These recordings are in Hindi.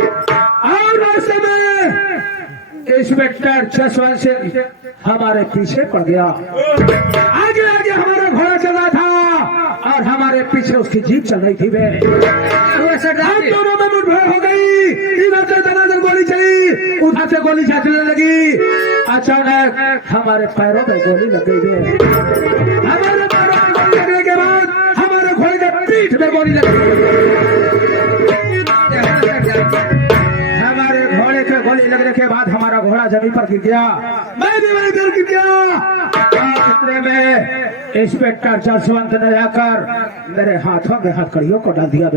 और रास्ते में इंस्पेक्टर जसवंत सिंह हमारे पीछे पड़ गया। आगे आगे हमारा घोड़ा चला था और हमारे पीछे उसकी जीप चल रही थी। हम दोनों में मुठभेड़ हो गई। इधर से दनादन गोली चली, उधर से गोली चलने लगी। अचानक हमारे पैरों में गोली लग गई। हमारे पैरों में गोली लगने के बाद हमारे घोड़े के पीठ में गोली लग गई। हमारे घोड़े के गोली लगने के बाद हमारा घोड़ा जमीन पर गिर गया, मैं भी वहीं गिर गया। इतने में इंस्पेक्टर जसवंत ने आकर मेरे हाथों में हथकड़ियों को डाल दिया।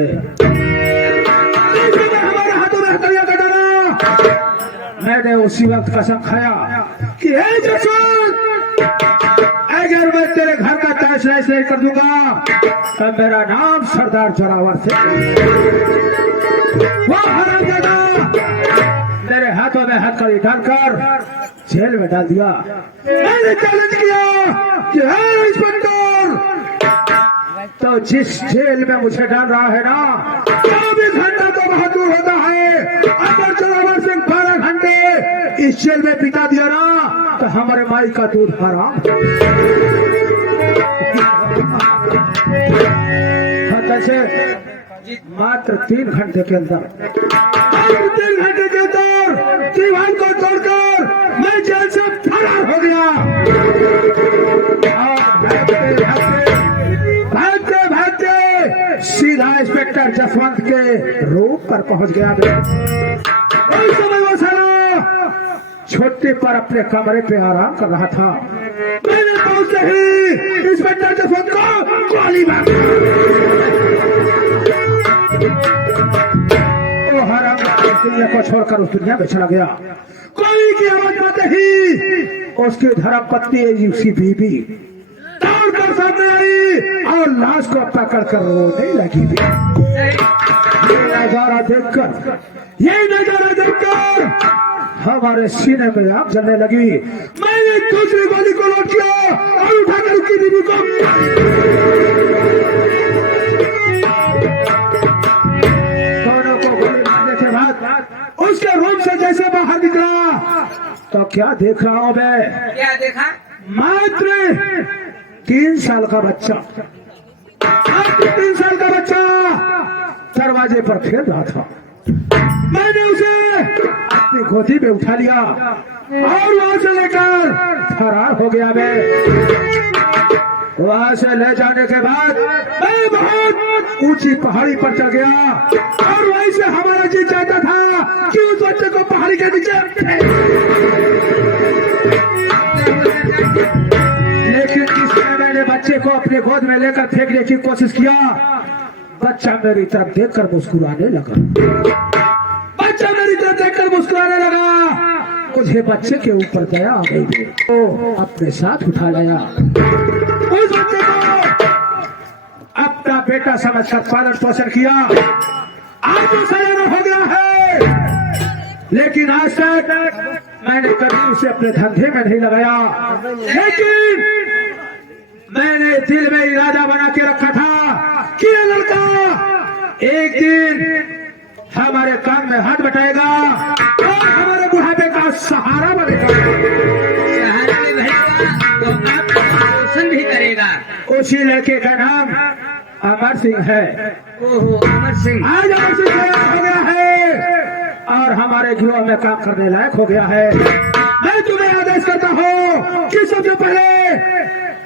हमारे हाथों में हथकड़ियां का डाला। मैंने उसी वक्त कसम खाया कि हे जसवंत, अगर मैं तेरे घर का तहस नहस नहीं कर दूंगा तो मेरा नाम सरदार जोरावर सिंह। वो हरामजादा मेरे हाथों में हथकड़ी डालकर जेल में डाल दिया। मैंने चैलेंज किया कि हे इंस्पेक्टर, तो जिस जेल में मुझे डाल रहा है ना, 24 घंटा तो बहुत दूर होता है। अगर जोरावर सिंह 12 घंटे इस जेल में बिता दिया ना तो हमारे माई का दूध हराम। कैसे? मात्र 3 घंटे के अंदर, दीवार को तोड़कर मैं जेल से फरार हो गया। और भागते भागते सीधा इंस्पेक्टर जसवंत के रूम पर पहुंच गया। उस समय वो साला छोटे पर अपने कमरे पे आराम कर रहा था। मैंने पहुंचते ही इंस्पेक्टर जसवंत को गोली मार दुनिया को छोड़कर उस दुनिया में चला गया। गोली की आवाज आते ही उसकी धर्म पत्नी उसकी बीबी दौड़कर सामने आई और लाश को पकड़कर रोने लगी। ये नजारा देखकर हमारे सीने में आग जलने लगी। मैंने दूसरी गोली को लोड किया और उठाकर उसकी बीबी को उसके रूम से जैसे बाहर निकला तो क्या देख रहा हूं मैं? क्या देखा? मात्र 3 साल का बच्चा, मात्र 3 साल का बच्चा दरवाजे पर खेल रहा था। मैंने उसे अपनी गोदी में उठा लिया और वहां से लेकर फरार हो गया। मैं वहां से ले जाने के बाद मैं बहुत ऊंची पहाड़ी पर चढ़ गया और वहीं से हमारा जी चाहता था कि उस बच्चे को पहाड़ी के नीचे लेकिन इसमें मैंने बच्चे को अपने गोद में लेकर फेंकने की कोशिश किया। बच्चा मेरी तरफ देखकर मुस्कुराने लगा। बच्चा मेरी तरफ देखकर मुस्कुराने लगा। मुझे बच्चे के ऊपर दया आ गई तो अपने साथ उठा लाया। उस बच्चे को अपना बेटा समझकर पालन पोषण किया। आज तो सयाना हो गया है, लेकिन आज तक मैंने कभी उसे अपने धंधे में नहीं लगाया। लेकिन मैंने दिल में इरादा बना के रखा था कि ये लड़का एक दिन हमारे काम में हाथ बटाएगा और हमारे बुढ़ापे का सहारा बनेगा। सहारा भी बनेगा तो आपका पोषण भी करेगा। उसी लड़के का नाम अमर सिंह है। ओहो, अमर सिंह। आज अमर सिंह तैयार हो गया है और हमारे गिरोह में काम करने लायक हो गया है। मैं तुम्हें आदेश करता हूँ कि सबसे पहले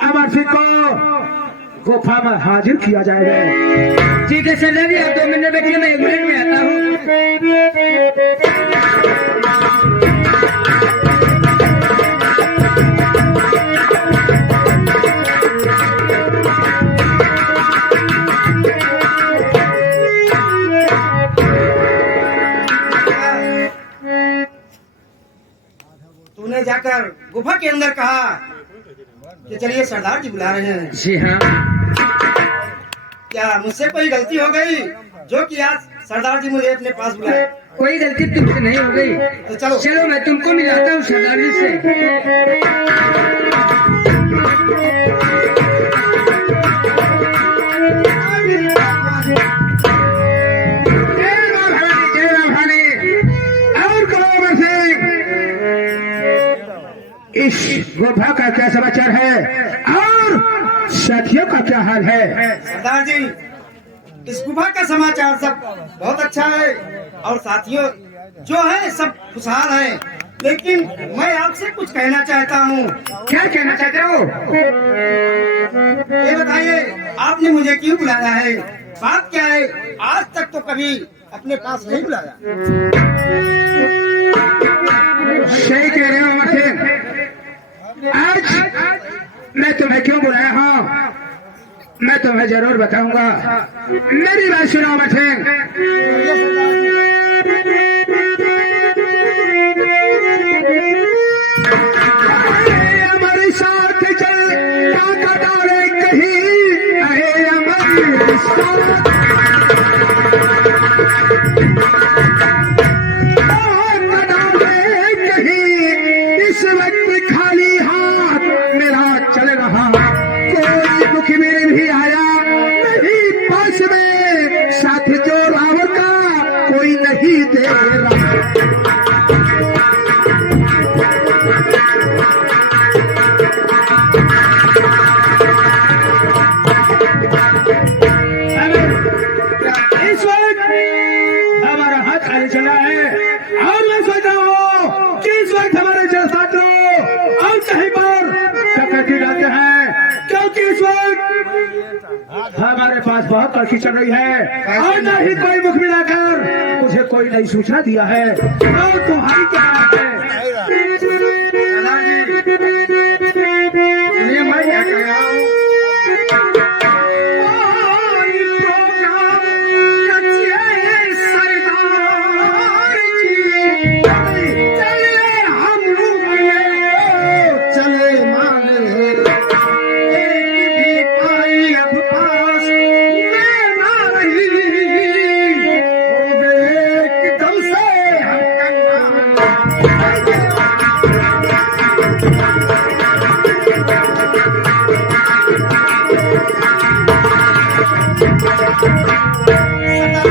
अमर सिंह को गुफा में हाजिर किया जाएगा। ठीक है सर, अभी आप 2 मिनट बैठिए, मैं 1 मिनट में आता हूँ। तूने जाकर गुफा के अंदर कहा कि चलिए सरदार जी बुला रहे हैं। जी हाँ। क्या मुझसे कोई गलती हो गई जो कि आज सरदार जी मुझे अपने पास बुलाए? कोई गलती तुमसे नहीं हो गई। तो चलो चलो मैं तुमको मिलाता हूँ सरदार जी से। इस गुफा का क्या समाचार है और साथियों का क्या हाल है? सरदार जी, इस गुफा का समाचार सब बहुत अच्छा है और साथियों जो है सब खुशहाल है, लेकिन मैं आपसे कुछ कहना चाहता हूँ। क्या कहना चाहते हो? ये बताइए आपने मुझे क्यों बुलाया है? बात क्या है? आज तक तो कभी अपने पास नहीं बुलाया। सही कह रहे हो अमर सिंह। आज मैं तुम्हें क्यों बुलाया हूँ मैं तुम्हें जरूर बताऊंगा। मेरी बात सुनो अमर सिंह। हमारे साथ चल क्या कटारे कहीं अरे हमारे साथ इस वक्त खाली हाथ मेरा चल रहा, कोई दुख में भी आया नहीं पास में, साथ जो रावण का कोई नहीं दे रहा। इस वक्त हमारा हाथ खाली चला है और मैं सोच रहा हूँ कि इस वक्त हमारे छात्रों और कहीं पर टकराती रहते हैं, क्योंकि इस वक्त हमारे पास बहुत कड़की चल रही है और न ही कोई मुख मिलाकर मुझे कोई नई सूचना दिया है। और तुम्हारी क्या बात है? सरदार जी, सुनिए मैं क्या कह रहा हूँ।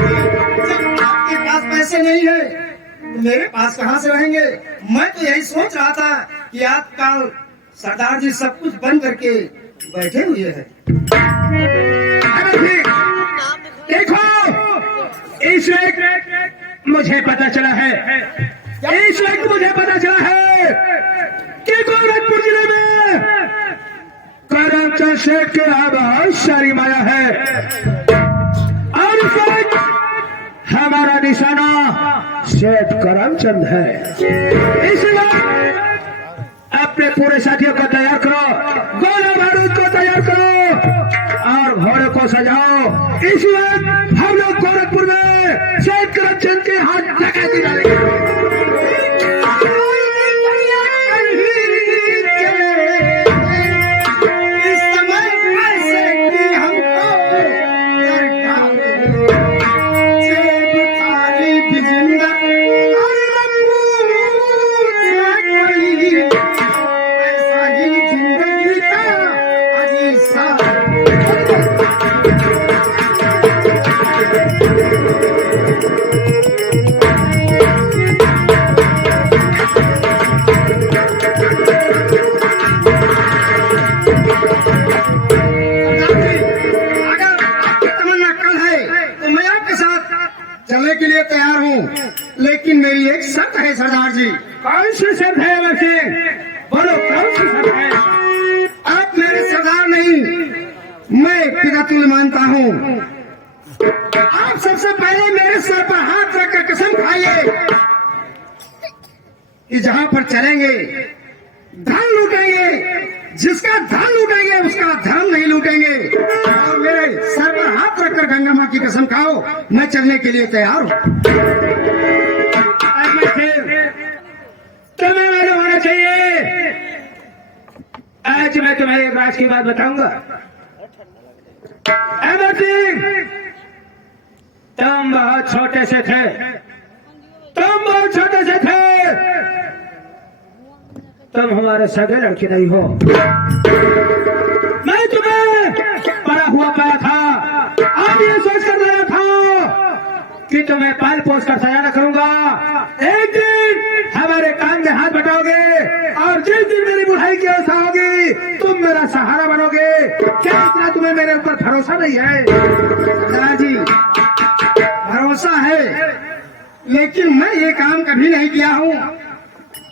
आपके पास पैसे नहीं है तो मेरे पास कहाँ से रहेंगे? मैं तो यही सोच रहा था कि आजकल सरदार जी सब कुछ बंद करके बैठे हुए हैं। देखो इस वक्त मुझे पता चला है, इस वक्त मुझे पता चला है कि गोरखपुर जिले में करमचंद शेठ के आवाज सारी माया है और इस वक्त हमारा निशाना शेठ करमचंद है। इसलिए अपने पूरे साथियों को तैयार करो, गोला बारूद को तैयार करो और घोड़े को सजाओ। इस वक्त हम लोग गोरखपुर में शेठ करमचंद के हाथ लगा दी डालेंगे। इस समय पैसे की हमको दरकार है। जेब खाली बिजंगा और रंगून से कोई, ऐसा ही जिंदगी का अजीब सा। चलने के लिए तैयार हूँ, लेकिन मेरी एक शर्त है सरदार जी। कौन सी शर्त है अमर सिंह? बोलो कौन सी शर्त है? आप मेरे सरदार नहीं, मैं पितातुल्य मानता हूँ। आप सबसे पहले मेरे सर पर हाथ रखकर कसम खाइए कि जहाँ पर चलेंगे धन लूटेंगे, जिसका धन लूटेंगे उसका धर्म नहीं लूटेंगे। और मेरे सर पर हाथ रखकर गंगा माँ की कसम खाओ, मैं चलने के लिए तैयार हूँ। तुम्हें मालूम होना चाहिए, आज मैं तुम्हें एक राज की बात बताऊंगा। अमर सिंह, तुम बहुत छोटे से थे, तुम बहुत छोटे से थे, तुम हमारे सगे लड़के नहीं हो। मैं तुम्हें बड़ा हुआ पाया था, अब ये सोच कर लाया था कि तुम्हें पाल पोस कर सयाना करूंगा। एक दिन हमारे काम में हाथ बटाओगे और जिस दिन मेरी भरोसा नहीं है? दादाजी भरोसा है, लेकिन मैं ये काम कभी नहीं किया हूँ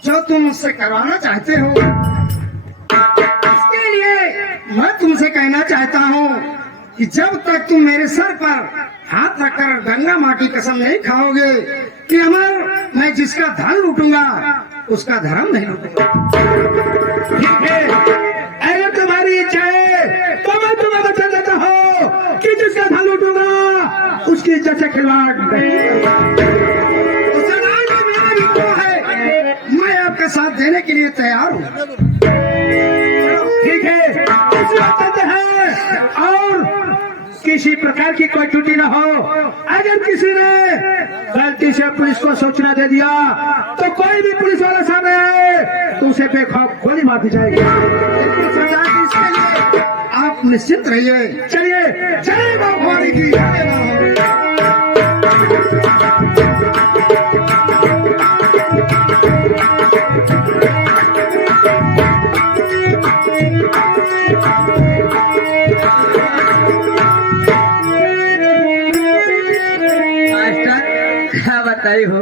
जो तुम मुझसे करवाना चाहते हो। इसके लिए मैं तुमसे कहना चाहता हूँ कि जब तक तुम मेरे सर पर हाथ रखकर गंगा माँ की कसम नहीं खाओगे कि अमर मैं जिसका धन लूटूंगा उसका धर्म नहीं लूटूंगा। ठीक है, अगर तुम्हारी इच्छा है तो मैं तुम्हें वचन देता हूँ कि जिसका धन लूटूंगा उसकी इज्जत से खिलवाड़ नहीं करूंगा। तो जनाब मेरा भी तो है, मैं आपका साथ देने के लिए तैयार हूँ। ठीक है, इसी बात करते हैं और किसी प्रकार की कोई त्रुटि न हो। अगर किसी ने गलती से पुलिस को सूचना दे दिया तो कोई भी पुलिस वाला सामने आए तो उसे बेखौफ गोली मार दी जाएगी। सरदार जी, इसके लिए आप निश्चिंत रहिए। चलिए चलिए भगवान की जय हो। मास्टर क्या बताई हो,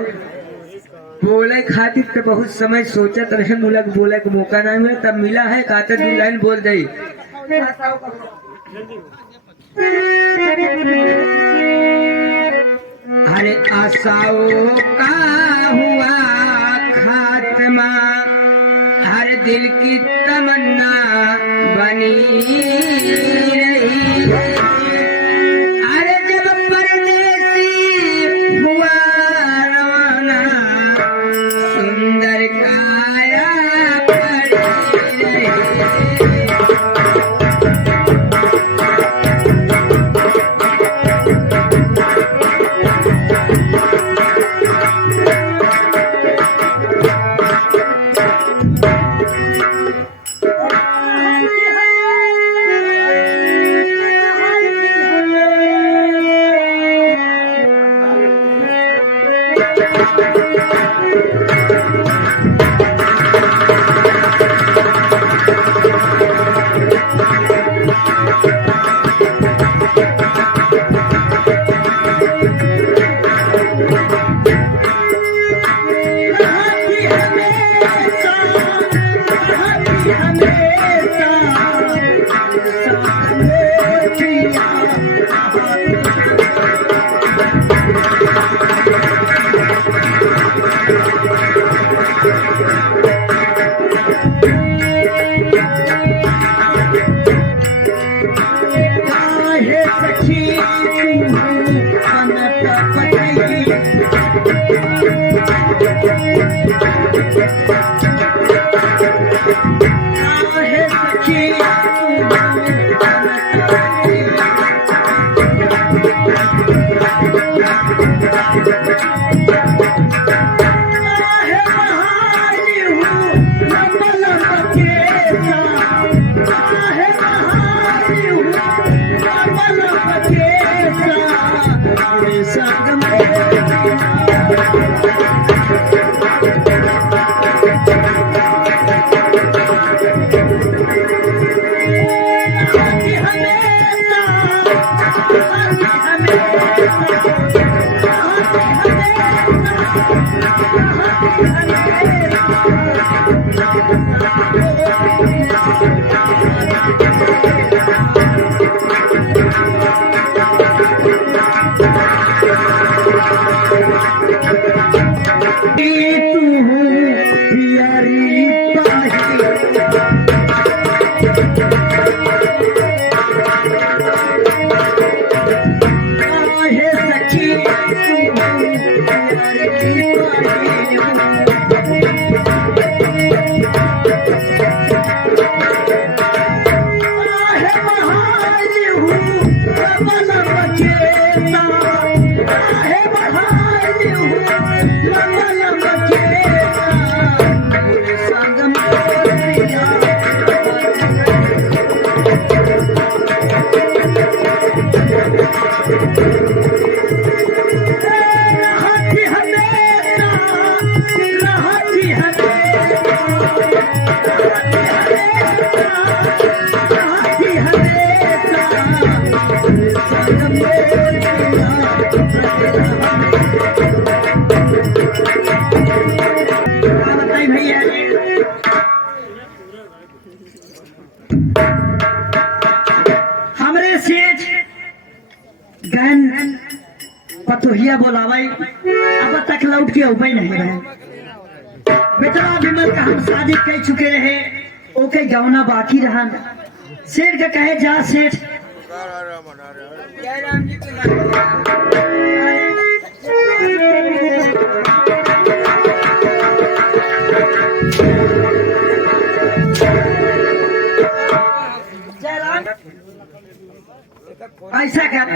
बोले खातिर तो बहुत समय सोचत रहे, मुलक बोले को मौका नहीं मिला, तब मिला है कहते दो लाइन बोल गई। अरे आशाओं का हुआ खात्मा, हर दिल की तमन्ना बनी रही। अरे जब परदेसी हुआ रवाना, सुंदर काया खड़ी रही। उठ के उपाय नहीं रहे। बेटा विमल का हम शादी कर चुके रहे, ओके गौना बाकी रहा। सेठ का कहे जा सेठ, जयराम जी के नाम। ऐसा कर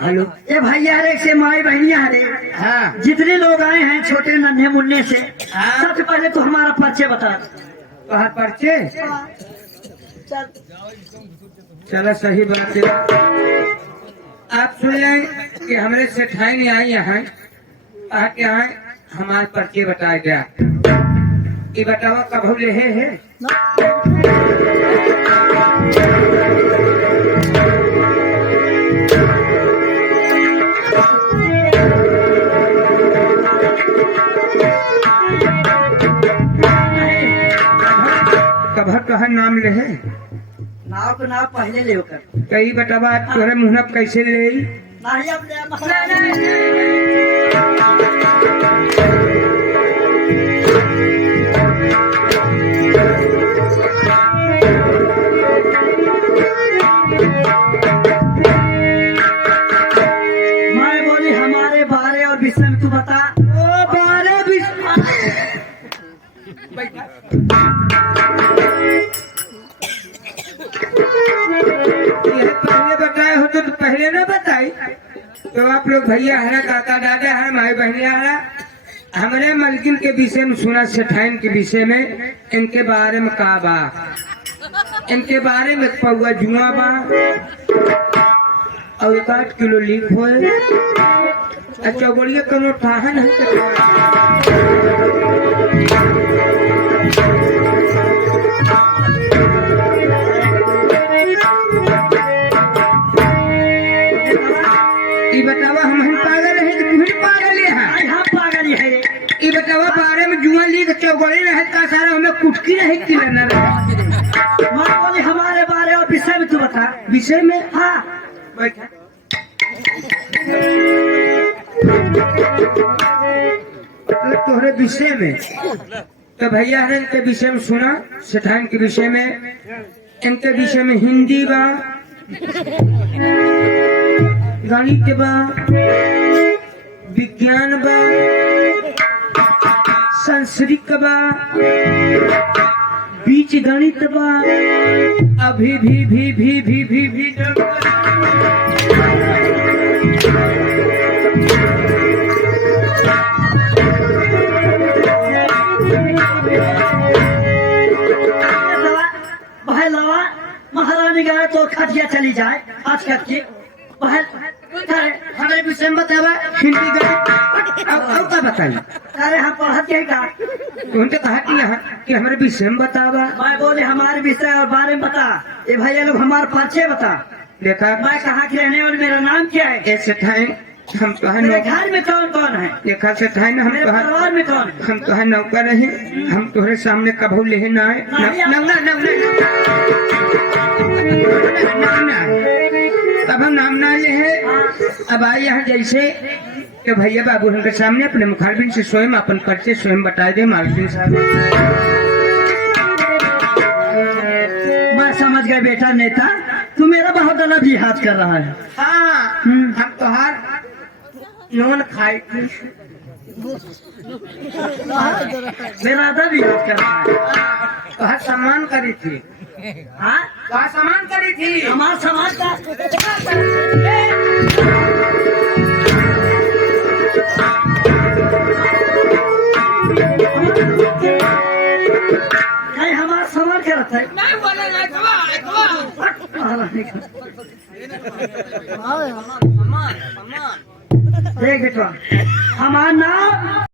हेलो। ये भैया हरे से माई बहनिया हरे, हाँ जितने लोग आए हैं छोटे नन्हे मुन्ने से, हाँ। सबसे पहले तो हमारा परिचय बता। बाहर पर्चे चलो सही बात है। आप सुन लें कि हमारे सेठाई ने आई यहाँ कहा कि यहाँ हमारे पर्चे बताया गया। ये बतावा कब ले है कभर कहा नाम ले है नाव को नाव पहले ले होकर कई बतावा तुम्हारे मुँह कैसे ले नहीं अब ले मैं बोली हमारे बारे और विषय में तू बता। ओ बारह बीस यह पहले बताए होते तो पहले ना बताई तो आप लोग भैया है काका दादा है माई बहनिया है हमारे मलकिन के विषय में सुना सेठाइन के विषय में इनके बारे में का बा इनके बारे में पौआ जुआ बा और 1 किलो लीक हो चौगड़िया कनो ठाहन है बतावा हम पागल है कि तुम्हें पागल है हम पागल है। ये बतावा बारे में जुआ ली चौगड़े रहे का सारा हमें कुटकी रहे कि लेना रहे मैं बोली हमारे बारे और विषय में तू बता। विषय में हाँ बैठा तोहरे विषय में तो भैया है इनके विषय में सुना सेठान के विषय में इनके विषय में हिंदी बा गणित बा विज्ञान बा संस्कृत बा बीज गणित बा अभी भी भाई लवा महारानी गए तो खटिया चली जाए आज कट के हमारे विषय में बतावा हिंदी गणित अब का बताइए अरे हम पढ़त के का उनके कहा कि हमारे विषय में बतावा मैं बोले हमारे विषय और बारे में बता। ये भैया लोग हमारे परिचय बता। देखा मैं कहाँ की रहने वाली, मेरा नाम क्या है, ऐसे ठाइन हम तो मेरे घर में कौन कौन है, देखा से ठाइन हम मेरे तो परिवार में कौन है? हम तो नौकर रहे हम तुम्हारे सामने कभू ले ना आए तब हम नाम ना ले है। अब आए यहाँ जैसे कि भैया बाबू उनके सामने अपने मुखारबिन से स्वयं अपन परिचय स्वयं बता दे मालकिन साहब। मैं समझ गए बेटा नेता, तू मेरा बहुत गलत जिहाद कर रहा है। हाँ हम तो हर नॉन खाई मेरा आधा भी याद कर रहा है। तो हर सम्मान करी थी हाँ तो सम्मान करी थी हमारा समाज का नहीं हमारा समाज क्या रहता है। नहीं बोले देख बेटा हमारा नाम